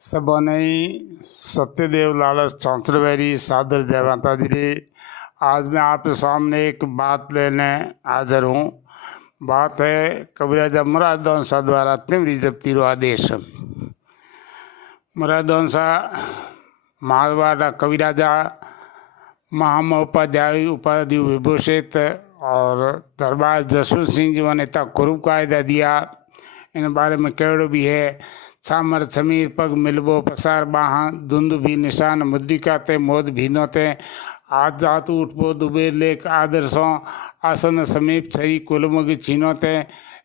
सबने सत्यदेव लालच चौंसलवेरी सादर जय माता जी रे। आज मैं आपके सामने एक बात लेने हाजिर हूँ। बात है कविराजा मुरारदौंसा द्वारा तिमरी जप्ती रो आदेश। मुरारदौंसा मारवाड़ कविराजा महामहोपाध्याय उपाधि विभूषित और दरबार जसवंत सिंह जी ने तक कुरूप कायदा दिया। इन बारे में कहो भी है सामर समीर पग मिलबो पसार बाहा धुंध भी निशान मुद्रिका ते मोद भीनो ते आज जातु उठबो दुबेर लेख आदर्शों आसन समीप छरी कुलमग छीनो ते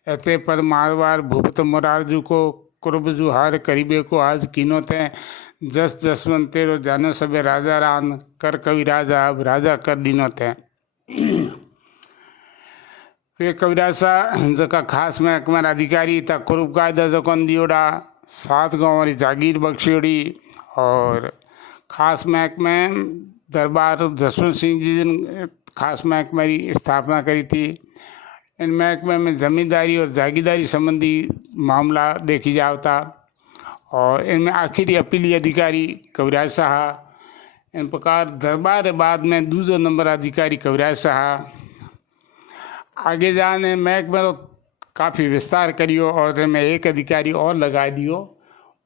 एते पर मारवार भूपत मुरारजू को कुर्बजू हार करीबे को आज कीनो ते जस जसवंत तेरो जानो सबे राजा रान कर कवि राजा अब राजा कर दीनो ते। वे कविराजा जका खास महकमा अधिकारी तक कुरूप कायदा जकन दियोड़ा 7 गाँव वाली जागीर बख्शियोड़ी और खास महकमे दरबार जसवंत सिंह जी ने खास महकमे की स्थापना करी थी। इन महकमे में जमींदारी और जागीरदारी संबंधी मामला देखी जाता और इनमें आखिरी अपीली अधिकारी कविराज साहब। इन प्रकार दरबार बाद में दूसरा नंबर अधिकारी कविराज साहब। आगे जाने महकमे काफ़ी विस्तार करियो और इनमें एक अधिकारी और लगा दियो,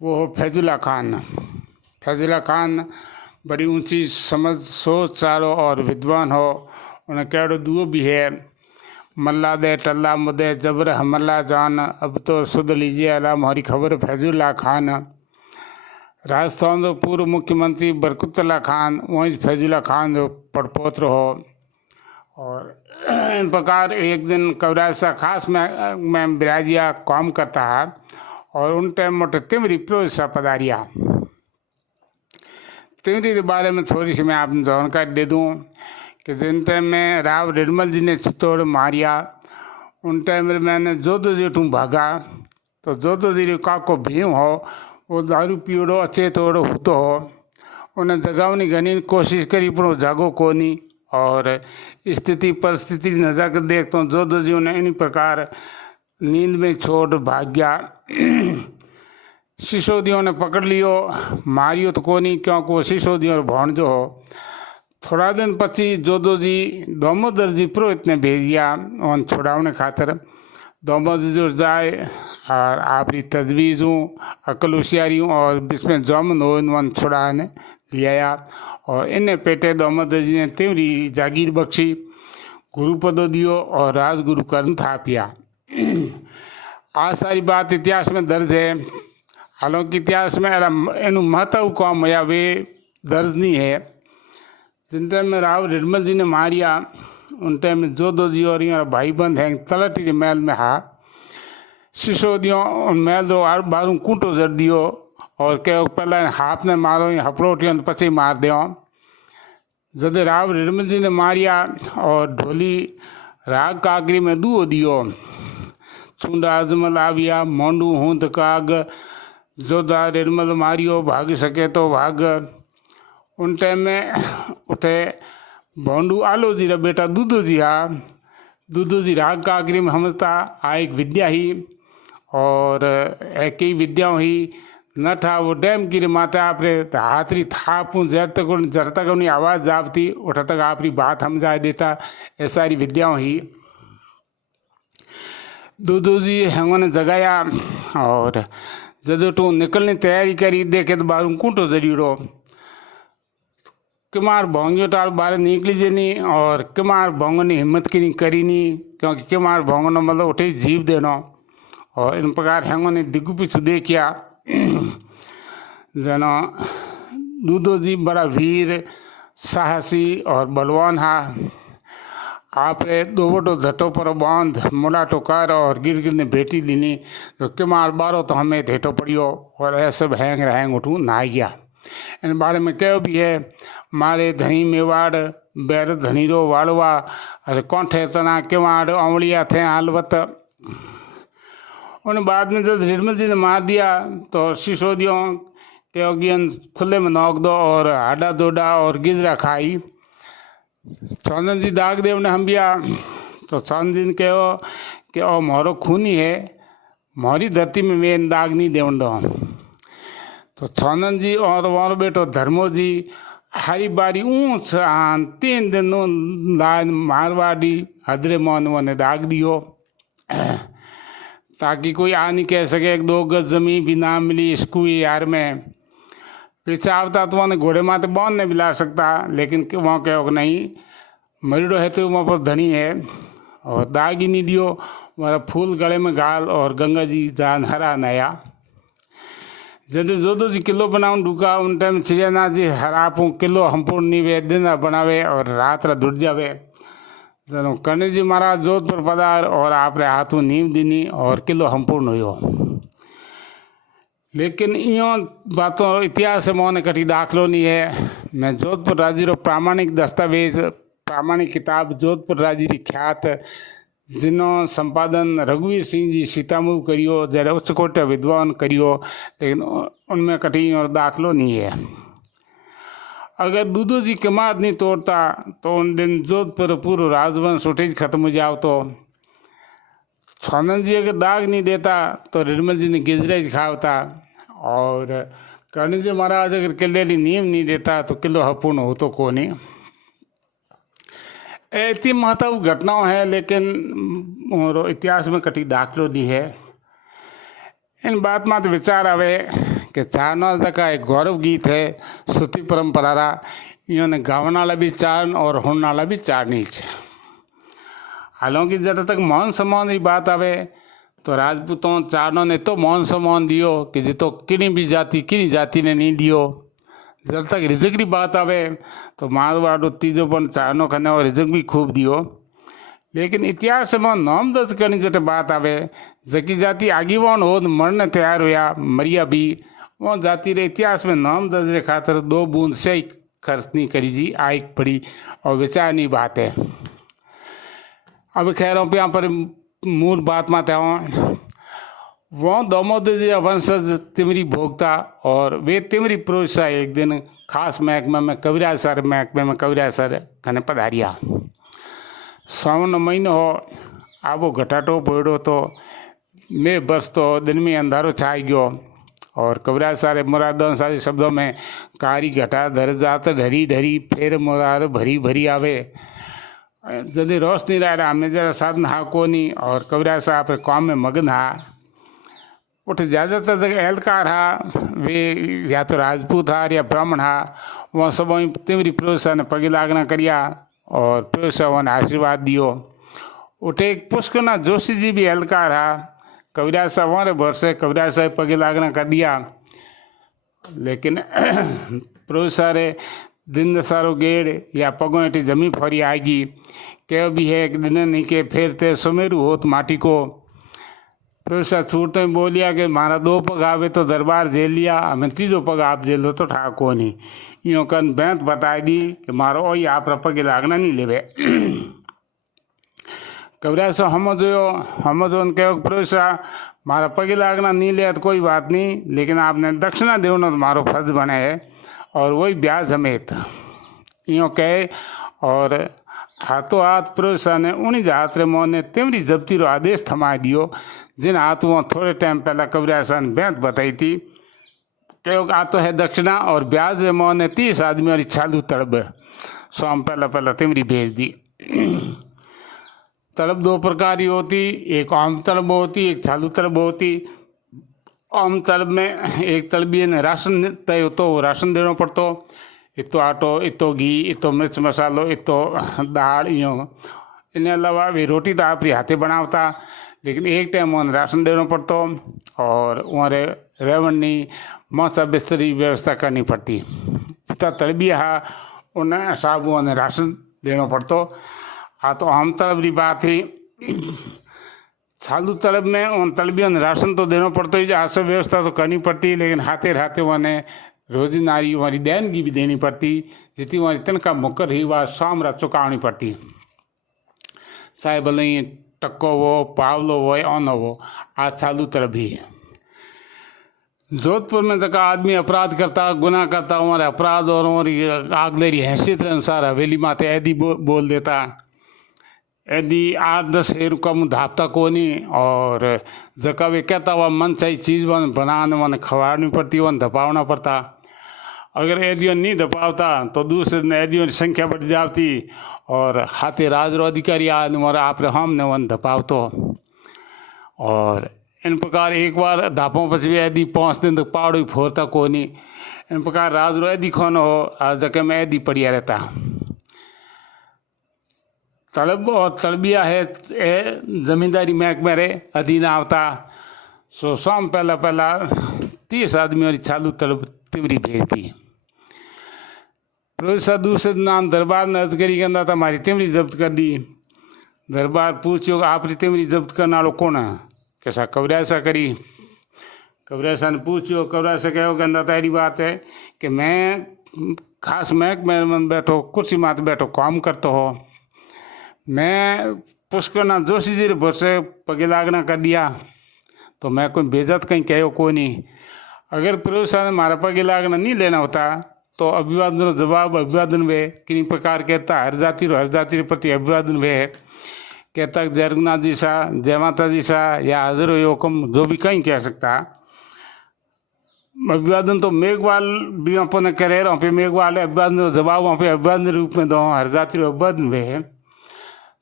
वो हो फैजुल्ला खान। फैजुल्ला खान बड़ी ऊंची समझ सोच चालो और विद्वान हो। उन्हें कहो दुओ भी है मल्ला दे टल्ला मुदे जबर हमला जान अब तो सुध लीजिए अला मोहरी खबर फैजुल्ला खान। राजस्थान जो पूर्व मुख्यमंत्री बरकतुल्ला खान वहीं फैजुल्ला खान जो पड़पोत्र हो। और इन प्रकार एक दिन कविराजा खास में बिराजिया काम करता है और उन टाइम मोटे तिमरी प्रोसा पधारिया। तिमरी के बारे में थोड़ी सी मैं आपको जानकारी दे दूं कि जिन टाइम में राव निर्मल जी ने चित्तौड़ मारिया उन टाइम में मैंने जोधो जी टू भागा तो जोधो जी काको भीम हो वो दारू पीड़ो अचे तोड़ो होतो हो। उन्हें जगावनी घनी कोशिश करी पर जागो कोनी और स्थिति परिस्थिति नजर कर देखता हूँ जोधो जी ने इन प्रकार नींद में छोड़ भाग गया। सिसोदियों ने पकड़ लियो मारियो तो कोनी क्योंकि वो सिसोदियों भाण जो हो। थोड़ा दिन पची जोधो जी दामोदर जी पुरोहित ने भेज दिया उन छुड़ाने खातर। दामोदर जो जाए और आपरी तजवीज़ों अकल होशियारियों और इसमें जमन हो इन छुड़ाने लिया और इन्हें पेटे दामोदर जी ने तिमरी जागीर बख्शी गुरुपदो दियो और राजगुरु कर्ण थापिया। आज सारी बात इतिहास में दर्ज है। हालांकि इतिहास में इन महत्व कम या वे दर्ज नहीं है। जिन टाइम में राव निर्मल जी ने मारिया उन टाइम में जोधो जी और भाई बंद हैं तलटी के महल में हा सिसोदियों महल दो बारू कूटो जर दियो और कहो पहले हाथ ने मारो हपड़ोटियों पची मार दो। जब राव निर्मल जी ने मारिया और ढोली राग कागरी में दूओ दियो चुंडा अजमल आविया मोंडू हूंद काग जोधा निर्मल मारियो भाग सके तो भाग। उन टाइम में उठे भोंडू आलो जी रा बेटा दूधो जी हा। दूधो जी राग कागरी में समझता आ एक विद्या ही और एक ही विद्या ही न था वो डैम की माता आपरे हाथरी थापूँ जर तक उन्हें आवाज़ जावती उठा तक आपरी बात हम जा देता ये सारी विद्याओं ही। दूधो जी हंगों जगाया और जदों तू निकलने तैयारी करी देखे तो बारू कूटो जरूरो किमार भोंगियो टाल बाहर निकली जे नहीं और किमार भोंगो ने हिम्मत की नहीं करी नहीं क्योंकि किमार भोंगो ने मतलब उठे जीव देना और इन प्रकार हैंगों ने दिग्गु पिछू देखिया जना दूधो जी बड़ा वीर साहसी और बलवान हा। आप रे दो बटो झटो पर बांध मोला टोकार और गिर गिर ने बेटी लीनी तो किमार बारो तो हमें धेटो पड़ियो और ऐसे हैंग रहेंग उठू नहा गया। इन बारे में कहो भी है मारे धनी मेवाड़ बैर धनीरो वाड़वा अरे कौंठे तना किवाड़ अमड़िया थे हालवत। उन बाद में जब निर्मल जी ने मार दिया तो सिसोदियों के अगियन खुले में नोक दो और हाडा दोडा और गिजरा खाई। चौंदन जी दाग देव ने हम बिया तो चौंदन जी ने कहो कि ओ मोरो खूनी है मोरी धरती में मैं दाग नहीं देवन दो। तो छोनन जी और वो बेटो धर्मो जी हरी बारी ऊँच आन 3 दिन लाज मारवाड़ी हदरे मोन वन दाग दियो ताकि कोई आ नहीं कह सके 1-2 गज जमीन भी ना मिली इसको यार में चाहता तो वहाँ घोड़े माथे बांध नहीं मिला सकता, लेकिन वहाँ कहो नहीं मरीडो है तो वहाँ पर धनी है और दाग ही नहीं दियो। हमारा फूल गले में गाल और गंगा जी जान हरा नया जब जो जी किलो बनाऊँ ढूका उन टाइम चिड़ियानाथ जी हरापूँ किलो हमपुर नीवे दिन बनावे और रात दुट जावे। चलो कर्ण जी महाराज जोधपुर पधार और आपरे हाथों नीम दिनी और किलो हमपूर्ण हो। लेकिन यो बातों इतिहास में मोने कटी दाखलो नहीं है। मैं जोधपुर राजीरो प्रामाणिक दस्तावेज प्रामाणिक किताब जोधपुर राजीरी ख्यात जिन्हों संपादन रघुवीर सिंह जी सीतामऊ करियो जरा उच्चकोट विद्वान करियो, लेकिन उनमें कटी और दाखलो नहीं है। अगर दूधो जी कमाद नहीं तोड़ता तो उन दिन जोधपुर पूर्व राजवंश उठे खत्म हो जाओ। तो छोनन जी अगर दाग नहीं देता तो निर्मल जी ने गिजरेज खावता और कर्ण जी महाराज अगर किले नीम नहीं देता तो किलो अपूर्ण हो तो को नहीं। ऐसी महत्व घटनाओं है लेकिन इतिहास में कटी दाखलो नहीं है। इन बात में तो विचार आवे कि चारनाल का एक गौरव गीत है श्रुति परंपरा रा इन्होंने गावन वाला भी चारण और होने वाला भी चारनी है। हालांकि जब तक मान सम्मान की बात आवे तो राजपूतों चारणों ने तो मान सम्मान दियो कि जितो किनी जाति ने नहीं दियो। जब तक रिजक की बात आवे तो मारवाड़ तीजोपन चारणों खाने और रिजक भी खूब दियो। लेकिन इतिहास में नाम दर्ज करने जब बात आवे जकी जाति आगीवान हो मरने तैयार होया मरिया भी वो जाति रे इतिहास में नाम दर्ज रे खातर 2 बूंद से ही खर्च नहीं करी जी आई पड़ी और विचार नहीं बात है। अब कह रहा हूँ यहाँ पर मूल बात में आऊँ वो दामोदर जी वंशज तिमरी भोगता और वे तिमरी पुरुष एक दिन खास महकमे में कविराज सर कने पधारिया। सावन महीनो हो आबो घटाटो पड़ो तो मैं बस तो दिन में अंधारो छाई गयो और कविराज सारे मुरादों सारे शब्दों में कारी घटा धर जात ढरी ढरी फिर मुराद भरी भरी आवे। जल्दी रोशनी रहा हमने जरा साधन हा को नहीं और कविराज साहब काम में मगन हा। उठ ज़्यादातर जगह एहलकार हा वे या तो राजपूत हा या ब्राह्मण हा वहाँ सब तिमरी पुरुष ने पगे लागना करिया और पुरुष ने आशीर्वाद दियो। उठे एक पुष्करनाथ जोशी जी भी एहलकार हा कविराज साहब हमारे भरोसे कविराज साहब पगे लागना कर दिया। लेकिन पुरुष सारे दिन सारो गेड़ या पगों एटी जमी फरी आएगी कह भी है एक दिन नहीं के फेरते सुमेरु होत माटी को। पुरुष छूटते ही बोलिया कि मारा 2 पग आवे तो दरबार जेल लिया हमें 3 पग आप जेल लो तो ठाको नहीं यूँ कन बैंत बताई दी कि मारो वही आप पगे लागना नहीं लेवे। कविराज साहब हम जो उनके पुरुष मारा पगे लागना नहीं लिया तो कोई बात नहीं, लेकिन आपने दक्षिणा देना तो मारो फर्ज बने है और वही ब्याज समेत यूँ कहे और हाथों हाथ पुरुष ने उन्हीं हाथ रे मोह ने तिमरी जब्ती रो आदेश थमा दियो जिन हाथ वो थोड़े टाइम पहला कविराज ने बैंत बताई थी क्यों आ तो है दक्षिणा और ब्याज रे मोह ने 30 आदमी और छालू तड़ब स्वाम पहला तिमरी भेज दी। तलब 2 प्रकार की होती, एक आम तलब होती एक छालू तलब होती। आम तलब में एक तलबी ने राशन तय हो तो राशन देना पड़तो इतो आटो इतो घी इतो मिर्च मसालो इतो दाल यूँ। इन अलावा वे रोटी तो आप हाथे बनावता लेकिन एक टाइम उन्हें राशन देना पड़तो और वहाँ रेवनी मौसा बिस्तरी व्यवस्था करनी पड़ती। जितना तलबिया है उन्हें साहब उन्हें राशन देना पड़तो। हाँ तो आम तलब की बात ही छालू तलब में उन तलबियों ने राशन तो देना पड़ता ही आश्रय व्यवस्था तो करनी पड़ती, लेकिन हाथे हाथे उन्हें रोजी नारी हमारी देनगी भी देनी पड़ती जितनी हमारी तनख्वाह मुकर ही वह शाम रात चुकानी पड़ती। चाहे भले ही टक्को हो पावलो हो या ऑनो हो आज चालू तरह भी है। जोधपुर में तक आदमी अपराध करता गुनाह करता हमारे अपराध और हमारी आगलेरी हैसियत के अनुसार हवेली माते ऐदी बोल देता। यदि 8-10 हेर कम धापता कोनी और जका वे कहता हुआ मन चाहिए चीज़ वन बनाने वन खवाड़नी पड़ती वन धपावना पड़ता। अगर एदियों नहीं धपावता तो दूसरे दिन एदियों की संख्या बढ़ जाती और हाथे राजरो अधिकारी और आप हम ने वन धपावतो। और इन प्रकार एक बार धापों पच भी यदि 5 दिन तक पहाड़ फोरता कोनी। इन प्रकार राजरो यदि खोन हो जगह में यदि पड़िया रहता। तलब और तलबिया है जमींदारी महकमे रे अधीन आवता। सो शाम पहला 30 आदमी चालू तलब तिवरी भेजती। प्रोफेसर दूसरे नाम दरबार ने अर्ज करी कहता था हमारी तिमरी जब्त कर दी। दरबार पूछो आपकी तिमरी जब्त करने वालों कौन है? कैसा कबरासा करी। कबरासा ने पूछो, कबरासा कहो कहता तारी बात है कि मैं खास महकमे में बैठो कुर्सी मात बैठो काम करता हो। मैं पुष्करना जोशी जी भरोसे पगे लागना कर दिया तो मैं कोई बेइज्जत कहीं कहो को नहीं। अगर प्रोफेसर ने हमारा पगे लागना नहीं लेना होता तो अभिवादन जवाब अभिवादन वे किन्हीं प्रकार कहता हर जाति के प्रति अभिवादन वे कहता जय रघुनाथ जी सा जय माता जी सा या हाजिर हो हुक्म जो भी कहीं कह सकता। अभिवादन तो मेघवाल भी अपन करे वहाँ पे मेघवाल है अभिवादन जवाब वहाँ पे अभिवादन रूप में दो हर जाति अभिवादन वे।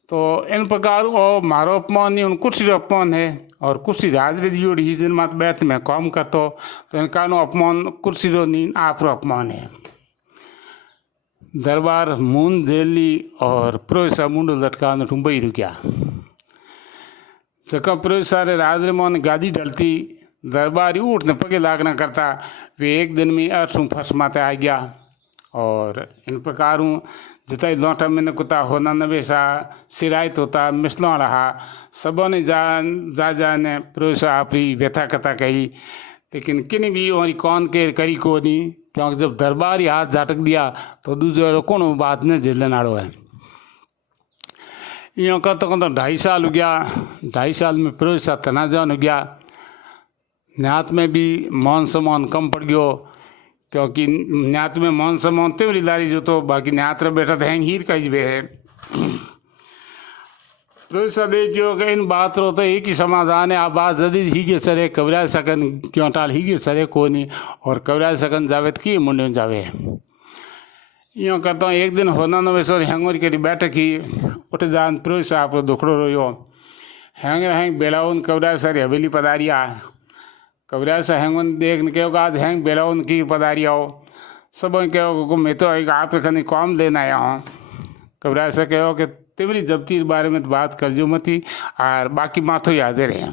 तो इन प्रकार और मारो अपमान नहीं उन कुर्सी अपमान है और कुर्सी हाजरी दी ही जिन मात बैठ में काम करतो तो इनका नो अपमान कुर्सी रो नहीं आप रो अपमान है। दरबार मून जेली और प्रोफेसर मुंडो लटका ठुंबई रुकिया। जका प्रोफेसर राजरे मोहन गादी डलती दरबार उठने पगे लागना करता वे एक दिन में अरसों फर्श माते आ गया। और इन प्रकार जितना लौटा मैंने कुता होना नवेसा सिरायत होता मिसलों रहा सबों ने जाने प्रोफेसर आपरी व्यथा कथा कही लेकिन किन भी और कौन के करी को नहीं क्योंकि जब दरबार ही हाथ झटक दिया तो दूसरे कौन बात ने झेलने वालों है। यूँ कहते 2.5 साल हो गया। 2.5 साल में प्रोफेसर तनाजान हो गया। न्यात में भी मान सम्मान कम पड़ गयो क्योंकि न्यात में मान सम्मान तिवरी लारी जो तो बाकी न्यात रे बैठा हैंग हीर कही वे है। प्रोफेसर देखियो कि इन बात रो तो एक ही समाधान है। आप बात जदीद ही के सरे कबरा सकन क्यों टाल ही के सरे को नहीं और कबरा सकन जावेद की मुंडे जावे। यूँ कहता हूँ एक दिन होना न वैसे हैंगोर के बैठक ही उठ जान प्रोफेसर आप दुखड़ो रोयो हैंग बेलाउन कबरा सर हवेली पधारिया। कबरा से हैंगन देखने कहो आज हैंग बेलाउन की पधारिया हो सब कहो मैं तो एक आप खनी काम लेना आया हूँ। कबरा से कहो कि तिमरी जब्ती बारे में तो बात कर जो मती और बाकी माथो ही हाजिर है।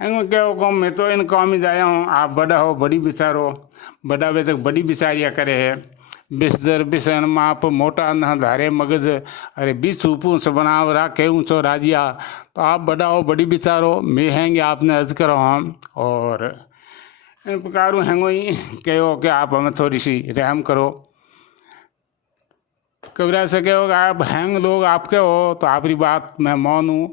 हैंग कहो मैं तो इन काम में जाया हूँ आप बड़ा हो बड़ी बिचारो बड़ा वे तक बड़ी बिचारिया करे है बिस्तर बिसन माप मोटा न धारे मगज अरे बीच ऊपू से बनाव राखे ऊँचो राजिया तो आप बड़ा हो बड़ी बिचारो मैं हैंगे आपने अर्ज करो हम। और इन प्रकार हैंगो ही कहो कि आप हमें थोड़ी सी रहम करो। कबरा से कहो आप हैंग लोग आपके हो तो आपकी बात मैं मानूँ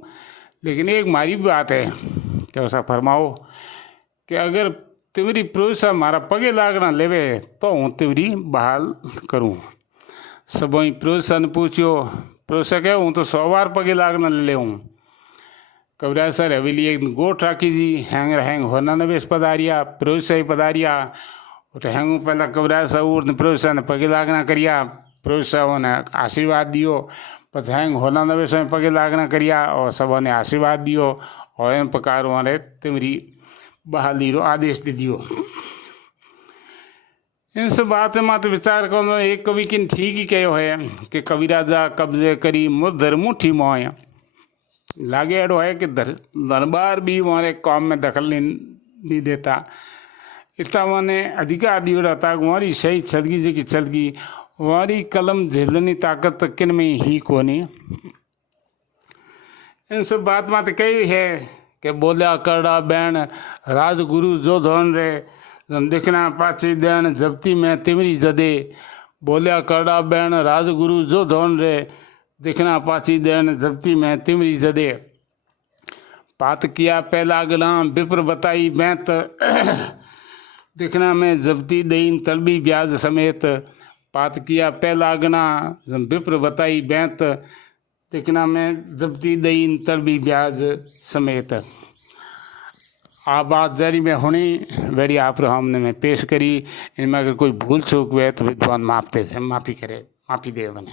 लेकिन एक मारी भी बात है कि ऐसा फरमाओ कि अगर तिवरी प्रोफेसर हमारा पगे लागना लेवे तो हूँ तिवरी बहाल करूँ। सब वही प्रोफेसर ने पूछो प्रोफेसर कहो हूँ तो 100 बार पगे लागना ले हूँ। कबरा सर हवेली एक गोठ राखी जी हैंग होना नवेश पधारिया प्रोफेसर ही पधारिया उठ हैंग पहला कबरा सा उठ प्रोफेसर ने पगे लागना करिया प्रोफेसर ने आशीर्वाद दियो बस हैंग होना नवेश में पगे लागना करिया और सब ने आशीर्वाद दियो और इन प्रकार वाले तिमरी बहाली रो आदेश दे दियो। इन सब बातें मत विचार करो एक कवि किन ठीक ही कहो है कि कवि राजा कब्जे करी मुधर मुठी मोय लागे एडो है कि दरबार भी हमारे काम में दखल नहीं देता इतना मैंने अधिकार दियो रहता हमारी सही चलगी जी की चलगी हमारी कलम झेलनी ताकत किन में ही कोनी। इन सब बात मत कही है कि बोलिया करड़ा बैन राजगुरु जो धन रे दिखना पाची देन जब्ती में तिमरी जदे बोलिया करड़ा बैन राजगुरु जो धन रे दिखना पाची देन जब्ती में तिमरी जदे पात किया पहला गुलाम विप्र बताई बैंत दिखना में जब्ती दईन तलबी ब्याज समेत पात किया पहला गना विप्र बताई बैंत तिकना में जब्ती दई तर भी ब्याज समेत आ बात जारी में होनी वेरी आप हमने में पेश करी। इनमें अगर कोई भूल चूक हुए तो विद्वान माफी करे, माफ़ी दे बने।